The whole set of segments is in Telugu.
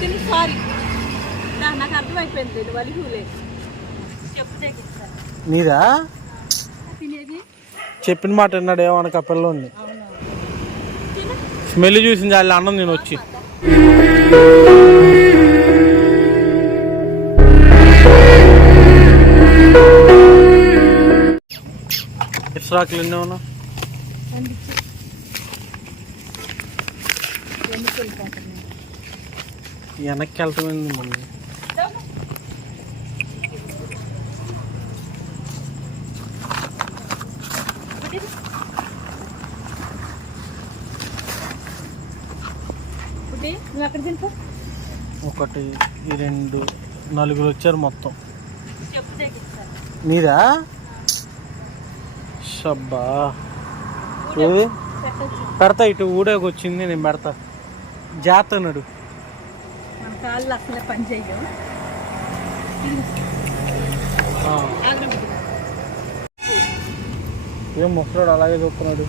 తిని సారీ. నాకు అర్థమైపోయింది చెప్తే నీదా? చెప్పిన మాట విన్నాడు ఏమనక పిల్లోని తిను. స్మెల్ చూసింది వాళ్ళు అన్నం నేను వచ్చి. ఇస్రాకులు ఎన్ని ఉన్నా వెనక్కి వెళ్తామైంది మమ్మీ పుట్టి నువ్వు అక్కడ తింటూ ఒకటి ఈ రెండు నలుగురు వచ్చారు మొత్తం. నీదా షబ్బా. ఏది? పెడతా ఇటు ఊడేకి వచ్చింది నేను పెడతా. జాతనుడు. కాళ్ళు అసలే పని చేయవు ఏం ముసలాడు అలాగే చూస్తున్నాడు.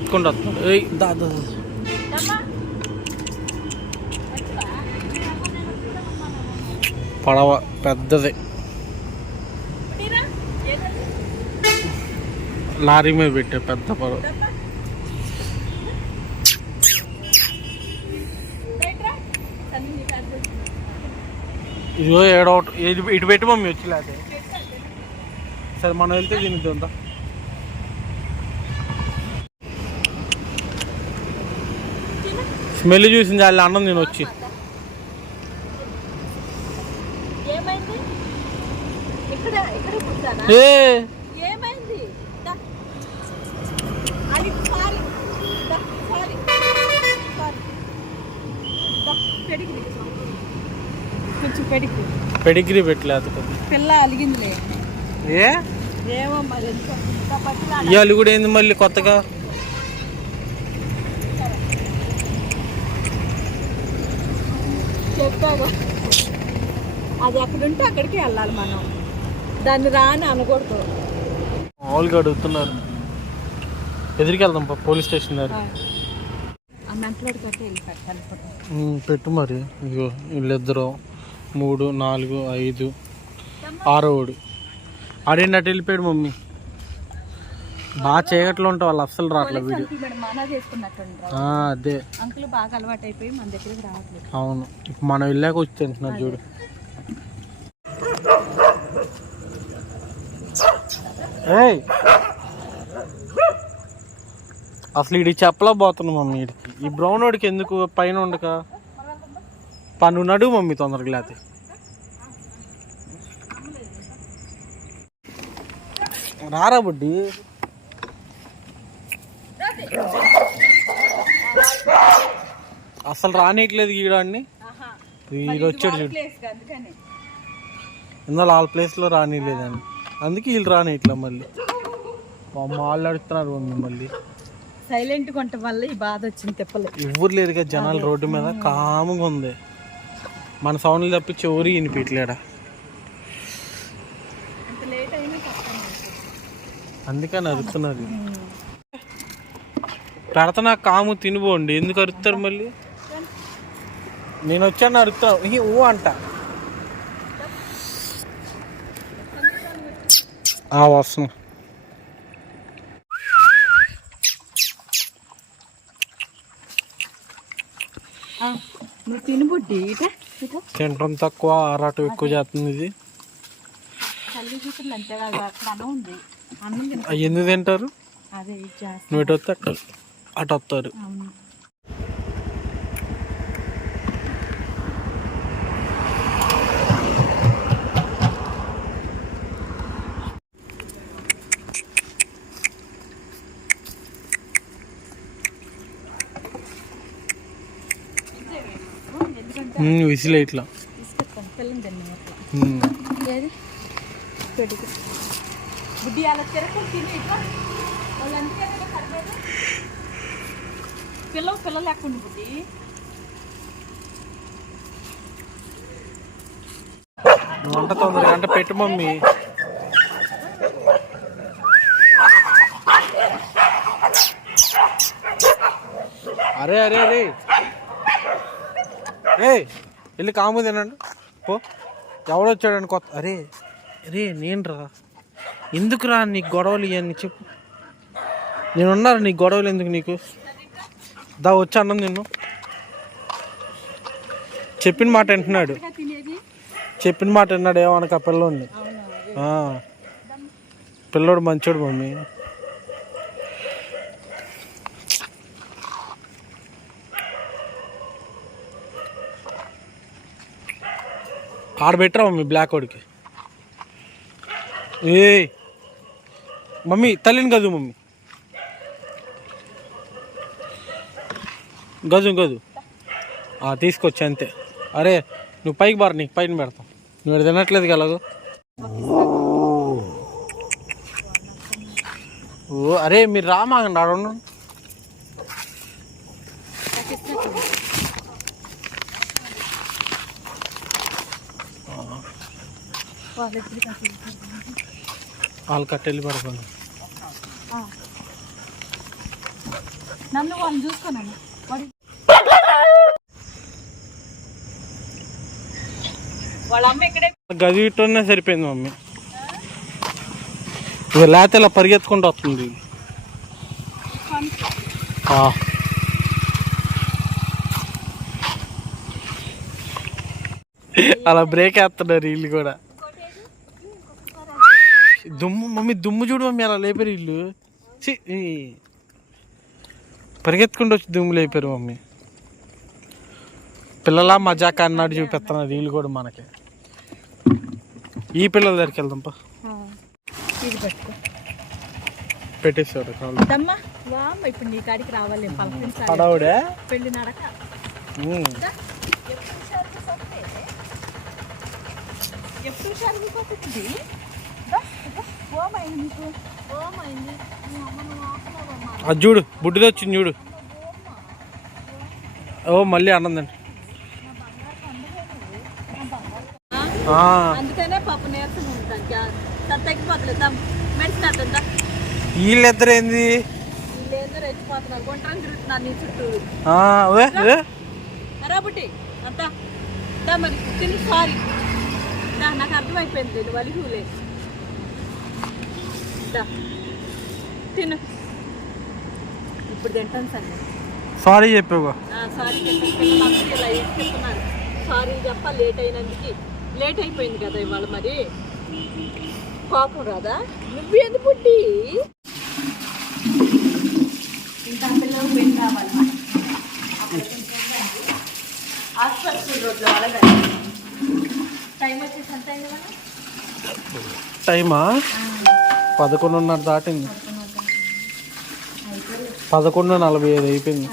పరిగెత్తుకుంటూ వస్తున్నాడు ఏయ్. దా. పడవ పెద్దది. లారీ మీద పెట్టే పెద్ద పడవ. ఇదిగో ఏడో ఇటు ఇటు పెట్టి మమ్మీ వచ్చి లేకపోతే సరే మనం వెళ్తే దీనికి స్మెల్ చూసింది వాళ్ళు అన్నం నేను వచ్చి పెడిగ్రీ పెట్టలేదు కొద్ది పిల్ల అలిగిందిలే. ఏ? ఏమో మరి ఇవాళ కూడా ఏంది మళ్ళీ కొత్తగా? చెప్పాగా అది అక్కడ ఉంటే అక్కడికి వెళ్ళాలి మనం. దాన్ని రాని అనకూడదు. మామూలుగా అడుగుతున్నారు. ఎదురికి వెళ్దాం పా, పోలీస్ స్టేషన్ దగ్గర పెట్టు మరి. ఇగో వీళ్ళిద్దరు మూడు నాలుగు ఐదు ఆరో ఓడు ఆడేంటి అటు వెళ్ళిపోయాడు మమ్మీ? బాగా చీకట్లో ఉంటావు వాళ్ళు అస్సలు రావట్లేదు వీడియో. అదే. అంకుల్ బాగా అలవాటు అయిపోయి మన దగ్గరికి రావట్లేదు. అవును. ఇప్పుడు మనం వెళ్ళాక వచ్చి తింటున్నారు చూడు. ఏయ్! అసలు ఇది చెప్పలా పోతున్నా మమ్మీ వీడికి ఈ బ్రౌన్ వాడికి ఎందుకు పైన ఉండక? పన్ను నడు మమ్మీ తొందరగా లేతే. రారా బుడ్డి? అసలు రానియట్లేదు గీడాన్ని వీడు వచ్చాడు చూడు. ఇందులో వాళ్ళ ప్లేస్లో రానిలేదని అందుకే వీళ్ళు రాని ఇట్లా మళ్ళీ. అమ్మ వాళ్ళు అడుగుతున్నారు మళ్ళీ సైలెంట్ కొంట వల్ల ఈ బాధ వచ్చింది తిప్పలు ఎవ్వరు లేరుగా జనాలు రోడ్డు మీద. కాముగా ఉంది. మన సౌండ్లు తప్పించి ఎవరు వినిపించలేడా అందుకని అరుతున్నారు పెడతనా కాము తినిపోండి ఎందుకు అరుస్తారు మళ్ళీ? నేను వచ్చాను అరుతా ఈ ఊ అంట. ఆ వస్తున్నా. తినడం తక్కువ ఆరాటం ఎక్కువ చేస్తుంది ఇది. ఎందుకు తింటారు? నువ్వు ఇటు వస్తే అటు వస్తారు విసిలే ఇట్లా. బుడ్డి అలా తిరగకు తిని ఇట్లా. వాళ్ళు అందుకే కదా పిల్లలు పిల్లలు లేకుండా బుద్ధి వంట తొందరగా గంట పెట్టు మమ్మీ. అరే అరే అరే. ఏ వెళ్ళి కాము తినండి. పో. ఎవడొచ్చాడని కొత్త? అరే అరే నేనురా. ఎందుకురా నీకు గొడవలు ఇవన్నీ చెప్పు. నేనున్నారు నీకు గొడవలు ఎందుకు నీకు? దా వచ్చి అన్నం నిన్ను చెప్పిన మాట వింటున్నాడు. చెప్పిన మాట విన్నాడు ఏమనక పిల్లోడిని. పిల్లోడు మంచోడు మమ్మీ. ఆడబెట్టరా మమ్మీ బ్లాక్ వాడికి ఏ మమ్మీ తల్లిని గదు మమ్మీ. గజు గజు. తీసుకొచ్చి అంతే. అరే నువ్వు పైకి బారు నీకు పైన పెడతాం. నువ్వు తినట్లేదు కలదు ఓ అరే మీరు రామాగండి ఆడ ఉండండి. వాళ్ళిద్దరికి అసలు వాళ్ళు కట్టెళ్ళి పడుకోండి. ఆ. నన్ను వాళ్ళు చూసుకోనమ్మా వాడి వాళ్ళ అమ్మ ఇక్కడే గది ఇట్లనే సరిపోయింది మమ్మీ. ఇక లేకపోతే ఇలా పరిగెత్తుకుంటూ వస్తుంది. అలా బ్రేక్ వేస్తున్నారు వీళ్ళు కూడా. దుమ్ము మమ్మీ దుమ్ము చూడు మమ్మీ అలా లేపారు వీళ్ళు. పరిగెత్తుకుంటూ వచ్చి దుమ్ము లేపారు మమ్మీ. పిల్లలా మజాక అన్నాడు చూపిస్తున్నారు వీళ్ళు కూడా మనకి. ఈ పిల్లల దగ్గరికి వెళ్దాం పా ఆ. ఇది పెట్టుకో. పెట్టేసాడు కాళ్ళు దమ్మా వామ్మ ఇప్పుడు నీ కాడికి రావాలి పలకరించాలి పడవుడే పెళ్ళి నడక. ఎప్పుడు. ఓమైంది నీకు? ఓమైంది అది చూడు బుడ్డిది వచ్చింది చూడు. ఓ మళ్ళీ అన్నందండి పాప నీరసం ఉంది తగ్గిపోతలేదు మెడిసిన్ అద్దా వీళ్ళిద్దరు ఏంది? వీళ్ళేందో రెచ్చిపోతున్నారు గుంటరం తిరుగుతున్నారు నీ అంతా. దా మరి. తిని సారీ. దా నాకు అర్థమైపోయింది. నేను వలిహూలే దా. తిను. ఇప్పుడు తింటాను సార్. సారీ చెప్పావు? సారీ సారీ చెప్ప లేట్ అయినందుకు. లేట్ అయిపోయింది కదా ఇవాళ మరి? కోపం రాదా? నువ్వు ఎందుకు పుట్టి? ఇంకా పిల్లలు పెళ్ళి రావాలి హాస్పిటల్ రోడ్లో వాళ్ళ టైం వచ్చేసి ఎంత అయింది కదా టైమా? పదకొండున్నర దాటింది. పదకొండు నలభై ఐదు అయిపోయింది.